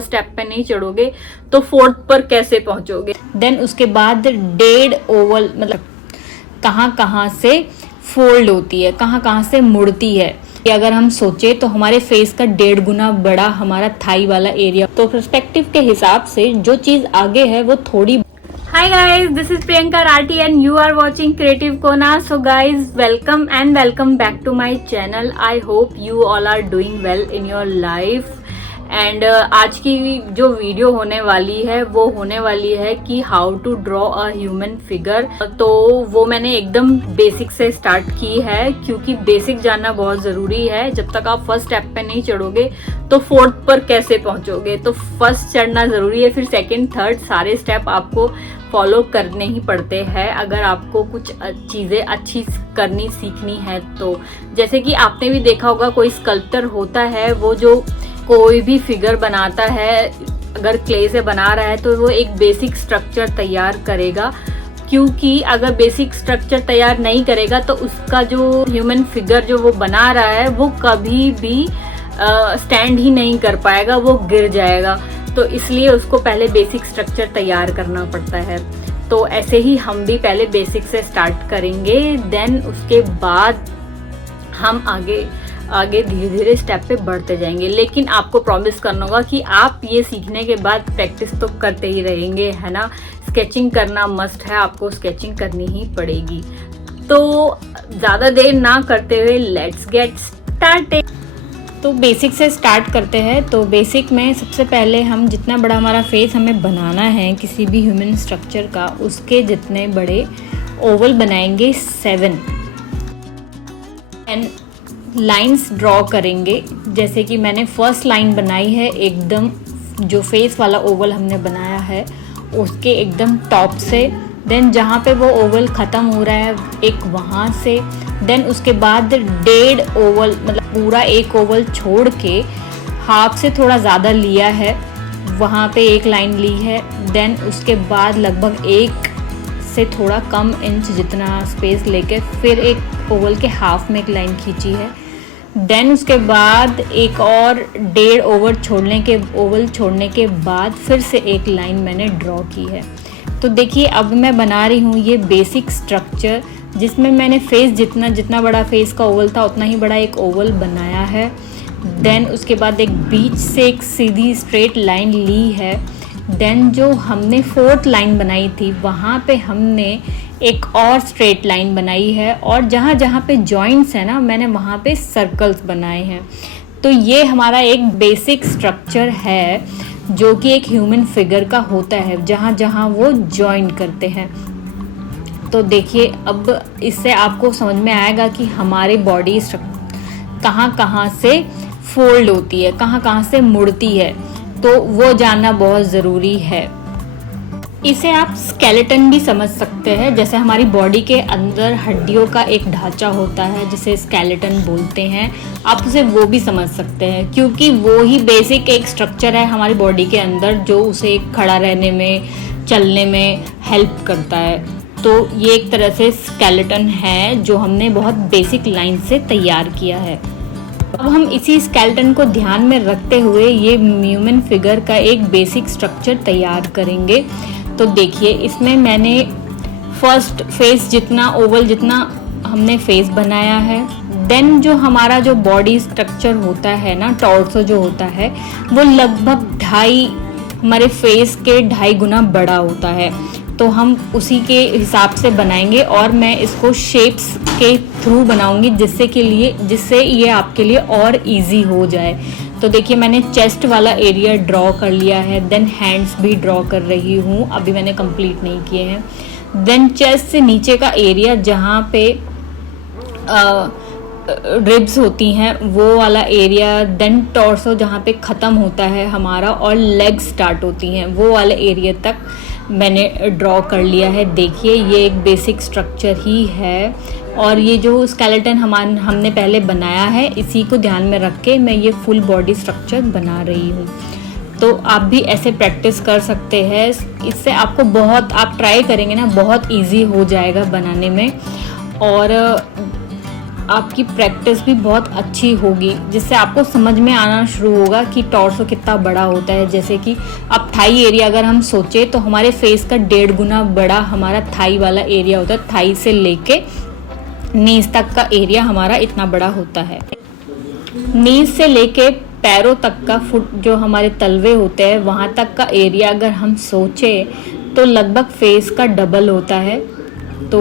Step पे नहीं चढ़ोगे तो फोर्थ पर कैसे पहुंचोगे। देन उसके बाद डेढ़ ओवल मतलब कहाँ कहाँ से फोल्ड होती है, कहाँ कहाँ से मुड़ती है। कि अगर हम सोचे तो हमारे फेस का 1.5 गुना बड़ा हमारा थाई वाला एरिया। तो पर्सपेक्टिव के हिसाब से जो चीज आगे है वो थोड़ी। Hi guys, this is Priyanka Rathi and you are watching Creative Kona. So guys, welcome back to my channel. I hope you all are doing well in your life. And आज की जो वीडियो होने वाली है वो होने वाली है कि how to draw a human figure. तो वो मैंने एकदम बेसिक से स्टार्ट की है क्योंकि बेसिक जानना बहुत ज़रूरी है। जब तक आप फर्स्ट स्टेप पे नहीं चढ़ोगे तो फोर्थ पर कैसे पहुंचोगे। तो फर्स्ट चढ़ना ज़रूरी है, फिर सेकंड थर्ड सारे स्टेप आपको फॉलो करने ही पड़ते हैं अगर आपको कुछ चीज़ें अच्छी करनी सीखनी है। तो जैसे कि आपने भी देखा होगा कोई स्कल्प्टर होता है, वो जो कोई भी फिगर बनाता है अगर क्ले से बना रहा है तो वो एक बेसिक स्ट्रक्चर तैयार करेगा, क्योंकि अगर बेसिक स्ट्रक्चर तैयार नहीं करेगा तो उसका जो ह्यूमन फिगर जो वो बना रहा है वो कभी भी स्टैंड ही नहीं कर पाएगा, वो गिर जाएगा। तो इसलिए उसको पहले बेसिक स्ट्रक्चर तैयार करना पड़ता है। तो ऐसे ही हम भी पहले बेसिक से स्टार्ट करेंगे, देन उसके बाद हम आगे धीरे धीरे स्टेप पे बढ़ते जाएंगे। लेकिन आपको प्रॉमिस करना होगा कि आप ये सीखने के बाद प्रैक्टिस तो करते ही रहेंगे, है ना। स्केचिंग करना मस्ट है, आपको स्केचिंग करनी ही पड़ेगी। तो ज़्यादा देर ना करते हुए लेट्स गेट स्टार्टेड। तो बेसिक से स्टार्ट करते हैं। तो बेसिक में सबसे पहले हम जितना बड़ा हमारा फेस हमें बनाना है किसी भी ह्यूमन स्ट्रक्चर का, उसके जितने बड़े ओवल बनाएंगे 7 एंड लाइंस ड्रॉ करेंगे। जैसे कि मैंने फर्स्ट लाइन बनाई है एकदम जो फेस वाला ओवल हमने बनाया है उसके एकदम टॉप से, देन जहाँ पे वो ओवल ख़त्म हो रहा है एक वहाँ से, देन उसके बाद 1.5 ओवल मतलब पूरा एक ओवल छोड़ के हाफ से थोड़ा ज़्यादा लिया है, वहाँ पे एक लाइन ली है। देन उसके बाद लगभग 1 से थोड़ा कम इंच जितना स्पेस लेके फिर एक ओवल के हाफ में एक लाइन खींची है। देन उसके बाद एक और 1.5 ओवल छोड़ने के बाद फिर से एक लाइन मैंने ड्रॉ की है। तो देखिए अब मैं बना रही हूँ ये बेसिक स्ट्रक्चर, जिसमें मैंने फेस जितना बड़ा फेस का ओवल था उतना ही बड़ा एक ओवल बनाया है। देन उसके बाद एक बीच से एक सीधी स्ट्रेट लाइन ली है। देन जो हमने 4th लाइन बनाई थी वहाँ पे हमने एक और स्ट्रेट लाइन बनाई है, और जहाँ जहाँ पे जॉइंट्स है ना मैंने वहाँ पे सर्कल्स बनाए हैं। तो ये हमारा एक बेसिक स्ट्रक्चर है जो कि एक ह्यूमन फिगर का होता है, जहाँ जहाँ वो जॉइन करते हैं। तो देखिए अब इससे आपको समझ में आएगा कि हमारी बॉडी कहाँ कहाँ से फोल्ड होती है, कहाँ कहाँ से मुड़ती है, तो वो जानना बहुत ज़रूरी है। इसे आप स्केलेटन भी समझ सकते हैं। जैसे हमारी बॉडी के अंदर हड्डियों का एक ढांचा होता है जिसे स्केलेटन बोलते हैं, आप उसे वो भी समझ सकते हैं, क्योंकि वो ही बेसिक एक स्ट्रक्चर है हमारी बॉडी के अंदर जो उसे खड़ा रहने में चलने में हेल्प करता है। तो ये एक तरह से स्केलेटन है जो हमने बहुत बेसिक लाइन से तैयार किया है। अब हम इसी स्केलेटन को ध्यान में रखते हुए ये ह्यूमन फिगर का एक बेसिक स्ट्रक्चर तैयार करेंगे। तो देखिए इसमें मैंने फर्स्ट फेस जितना हमने फेस बनाया है। देन जो हमारा जो बॉडी स्ट्रक्चर होता है ना, टॉर्सो जो होता है वो लगभग हमारे फेस के 2.5 गुना बड़ा होता है। तो हम उसी के हिसाब से बनाएंगे और मैं इसको शेप्स के थ्रू बनाऊंगी जिससे ये आपके लिए और इजी हो जाए। तो देखिए मैंने चेस्ट वाला एरिया ड्रॉ कर लिया है, देन हैंड्स भी ड्रॉ कर रही हूँ, अभी मैंने कंप्लीट नहीं किए हैं। देन चेस्ट से नीचे का एरिया जहाँ पे रिब्स होती हैं वो वाला एरिया, देन टॉर्सो जहाँ पे ख़त्म होता है हमारा और लेग स्टार्ट होती हैं वो वाले एरिया तक मैंने ड्रॉ कर लिया है। देखिए ये एक बेसिक स्ट्रक्चर ही है, और ये जो स्केलेटन हमने पहले बनाया है इसी को ध्यान में रख के मैं ये फुल बॉडी स्ट्रक्चर बना रही हूँ। तो आप भी ऐसे प्रैक्टिस कर सकते हैं, इससे आपको आप ट्राई करेंगे ना बहुत इजी हो जाएगा बनाने में। और आपकी प्रैक्टिस भी बहुत अच्छी होगी, जिससे आपको समझ में आना शुरू होगा कि टॉर्सो कितना बड़ा होता है। जैसे कि अब थाई एरिया अगर हम सोचे तो हमारे फेस का 1.5 गुना बड़ा हमारा थाई वाला एरिया होता है। थाई से लेके नीज तक का एरिया हमारा इतना बड़ा होता है। नीज से लेके पैरों तक का फुट जो हमारे तलवे होते हैं वहाँ तक का एरिया अगर हम सोचे तो लगभग फेस का डबल होता है। तो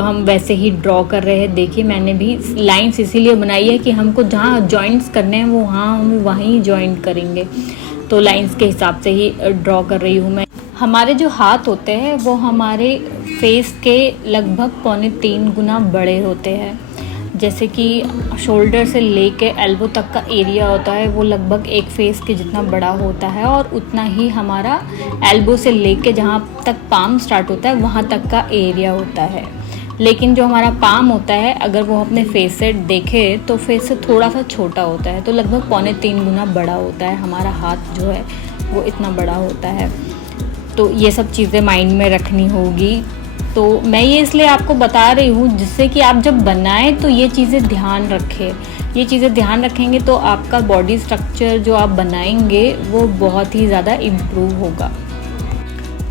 हम वैसे ही ड्रॉ कर रहे हैं। देखिए मैंने भी लाइंस इसीलिए बनाई है कि हमको जहाँ जॉइंट्स करने हैं वो वहाँ हम वहीं जॉइंट करेंगे, तो लाइंस के हिसाब से ही ड्रॉ कर रही हूँ मैं। हमारे जो हाथ होते हैं वो हमारे फेस के लगभग 2.25 गुना बड़े होते हैं। जैसे कि शोल्डर से लेके एल्बो तक का एरिया होता है वो लगभग एक फेस के जितना बड़ा होता है, और उतना ही हमारा एल्बो से लेके जहाँ तक पाम स्टार्ट होता है वहाँ तक का एरिया होता है। लेकिन जो हमारा पाम होता है अगर वो अपने फेस से देखे तो फेस से थोड़ा सा छोटा होता है, तो लगभग 2.25 गुना बड़ा होता है हमारा हाथ जो है वो इतना बड़ा होता है। तो ये सब चीज़ें माइंड में रखनी होगी। तो मैं ये इसलिए आपको बता रही हूँ जिससे कि आप जब बनाएं तो ये चीज़ें ध्यान रखें। ये चीज़ें ध्यान रखेंगे तो आपका बॉडी स्ट्रक्चर जो आप बनाएंगे वो बहुत ही ज़्यादा इम्प्रूव होगा।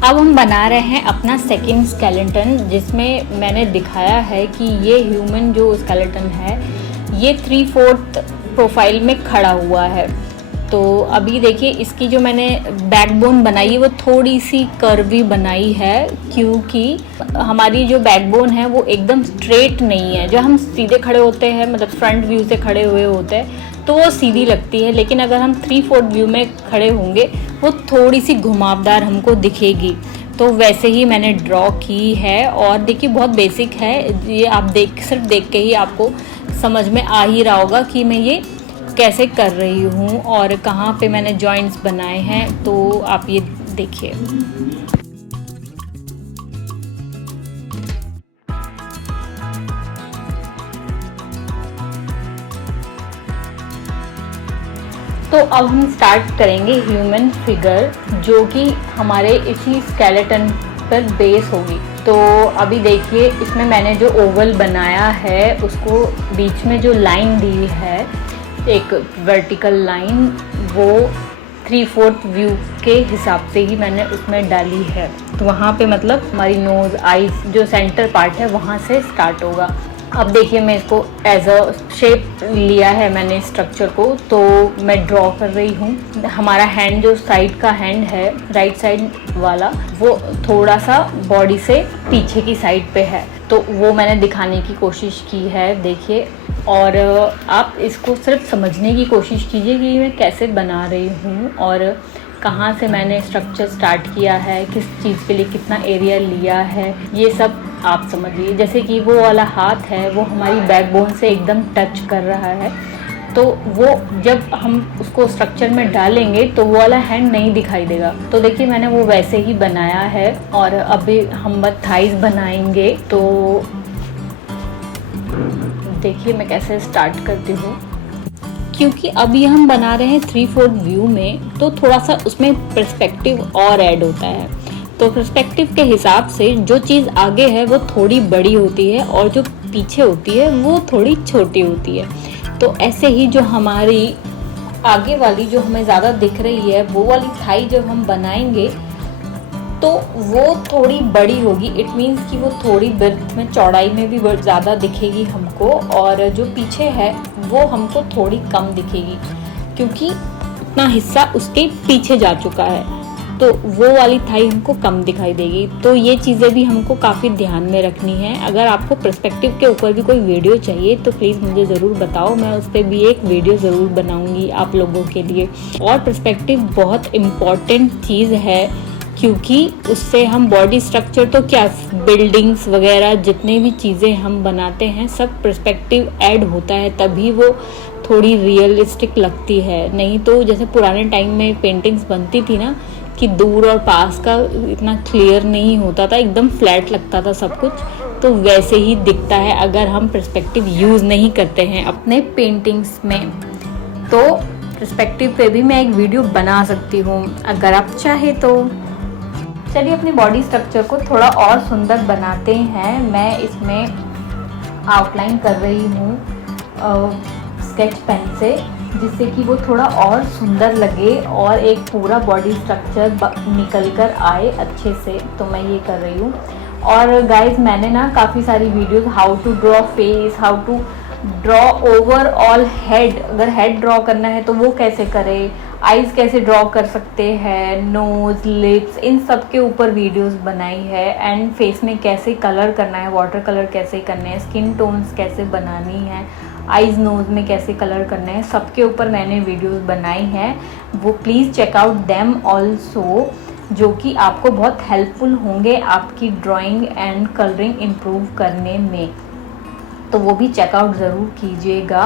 अब हम बना रहे हैं अपना सेकंड स्केलेटन, जिसमें मैंने दिखाया है कि ये ह्यूमन जो स्केलेटन है ये 3/4 प्रोफाइल में खड़ा हुआ है। तो अभी देखिए इसकी जो मैंने बैकबोन बनाई है वो थोड़ी सी कर्वी बनाई है, क्योंकि हमारी जो बैकबोन है वो एकदम स्ट्रेट नहीं है। जो हम सीधे खड़े होते हैं मतलब फ्रंट व्यू से खड़े हुए होते हैं तो वो सीधी लगती है, लेकिन अगर हम 3/4 व्यू में खड़े होंगे वो थोड़ी सी घुमावदार हमको दिखेगी। तो वैसे ही मैंने ड्रॉ की है, और देखिए बहुत बेसिक है ये, आप सिर्फ देख के ही आपको समझ में आ ही रहा होगा कि मैं ये कैसे कर रही हूँ और कहाँ पे मैंने जॉइंट्स बनाए हैं। तो आप ये देखिए। तो अब हम स्टार्ट करेंगे ह्यूमन फिगर, जो कि हमारे इसी स्केलेटन पर बेस होगी। तो अभी देखिए इसमें मैंने जो ओवल बनाया है उसको बीच में जो लाइन दी है एक वर्टिकल लाइन, वो 3/4 व्यू के हिसाब से ही मैंने उसमें डाली है। तो वहाँ पे मतलब हमारी नोज़ आईज जो सेंटर पार्ट है वहाँ से स्टार्ट होगा। अब देखिए मैं इसको एज अ शेप लिया है मैंने स्ट्रक्चर को, तो मैं ड्रॉ कर रही हूँ। हमारा हैंड जो साइड का हैंड है राइट साइड वाला वो थोड़ा सा बॉडी से पीछे की साइड पे है, तो वो मैंने दिखाने की कोशिश की है। देखिए, और आप इसको सिर्फ समझने की कोशिश कीजिए कि मैं कैसे बना रही हूँ और कहाँ से मैंने स्ट्रक्चर स्टार्ट किया है, किस चीज़ के लिए कितना एरिया लिया है, ये सब आप समझिए। जैसे कि वो वाला हाथ है वो हमारी बैकबोन से एकदम टच कर रहा है, तो वो जब हम उसको स्ट्रक्चर में डालेंगे तो वो वाला हैंड नहीं दिखाई देगा। तो देखिए मैंने वो वैसे ही बनाया है। और अभी हम थाइज बनाएंगे, तो देखिए मैं कैसे स्टार्ट करती हूँ। क्योंकि अभी हम बना रहे हैं 3/4 व्यू में, तो थोड़ा सा उसमें पर्सपेक्टिव और ऐड होता है। तो पर्सपेक्टिव के हिसाब से जो चीज़ आगे है वो थोड़ी बड़ी होती है और जो पीछे होती है वो थोड़ी छोटी होती है। तो ऐसे ही जो हमारी आगे वाली जो हमें ज़्यादा दिख रही है वो वाली थाई जब हम बनाएंगे तो वो थोड़ी बड़ी होगी। इट मीन्स कि वो थोड़ी बर्थ में चौड़ाई में भी ज़्यादा दिखेगी हमको, और जो पीछे है वो हमको थोड़ी कम दिखेगी क्योंकि उतना हिस्सा उसके पीछे जा चुका है, तो वो वाली थाई हमको कम दिखाई देगी। तो ये चीज़ें भी हमको काफ़ी ध्यान में रखनी है। अगर आपको पर्सपेक्टिव के ऊपर भी कोई वीडियो चाहिए तो प्लीज़ मुझे ज़रूर बताओ, मैं उस पर भी एक वीडियो ज़रूर बनाऊँगी आप लोगों के लिए। और पर्सपेक्टिव बहुत इम्पॉर्टेंट चीज़ है क्योंकि उससे हम बॉडी स्ट्रक्चर तो क्या बिल्डिंग्स वगैरह जितने भी चीज़ें हम बनाते हैं सब पर्सपेक्टिव ऐड होता है, तभी वो थोड़ी रियलिस्टिक लगती है। नहीं तो जैसे पुराने टाइम में पेंटिंग्स बनती थी ना कि दूर और पास का इतना क्लियर नहीं होता था, एकदम फ्लैट लगता था सब कुछ, तो वैसे ही दिखता है अगर हम पर्सपेक्टिव यूज़ नहीं करते हैं अपने पेंटिंग्स में। तो पर्सपेक्टिव पे भी मैं एक वीडियो बना सकती हूँ अगर आप चाहे तो। चलिए अपनी बॉडी स्ट्रक्चर को थोड़ा और सुंदर बनाते हैं। मैं इसमें आउटलाइन कर रही हूँ स्केच पेन से, जिससे कि वो थोड़ा और सुंदर लगे और एक पूरा बॉडी स्ट्रक्चर निकल कर आए अच्छे से। तो मैं ये कर रही हूँ। और गाइज मैंने ना काफ़ी सारी videos how to draw face, how to draw overall head, अगर हेड ड्रॉ करना है तो वो कैसे करें, आईज कैसे ड्रॉ कर सकते हैं, नोज़, लिप्स, इन सब के ऊपर वीडियोस बनाई है। एंड फेस में कैसे कलर करना है, वाटर कलर कैसे करने हैं, स्किन टोन्स कैसे बनानी है, आईज नोज़ में कैसे कलर करना है, सबके ऊपर मैंने वीडियोस बनाई हैं। वो please check out them also, जो कि आपको बहुत हेल्पफुल होंगे आपकी ड्राइंग एंड कलरिंग इम्प्रूव करने में। तो वो भी चेकआउट ज़रूर कीजिएगा।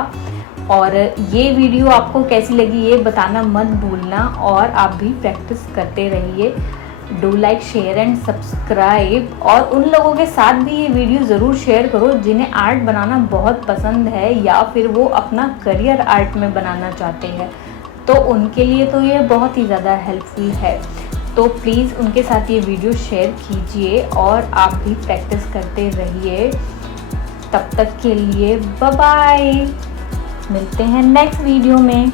और ये वीडियो आपको कैसी लगी ये बताना मत भूलना, और आप भी प्रैक्टिस करते रहिए। Do like, share and subscribe. और उन लोगों के साथ भी ये वीडियो ज़रूर शेयर करो जिन्हें आर्ट बनाना बहुत पसंद है या फिर वो अपना करियर आर्ट में बनाना चाहते हैं। तो उनके लिए तो ये बहुत ही ज़्यादा हेल्पफुल है। तो प्लीज़ उनके साथ ये वीडियो शेयर कीजिए और आप भी प्रैक्टिस करते रहिए। तब तक के लिए बाय बाय, मिलते हैं नेक्स्ट वीडियो में।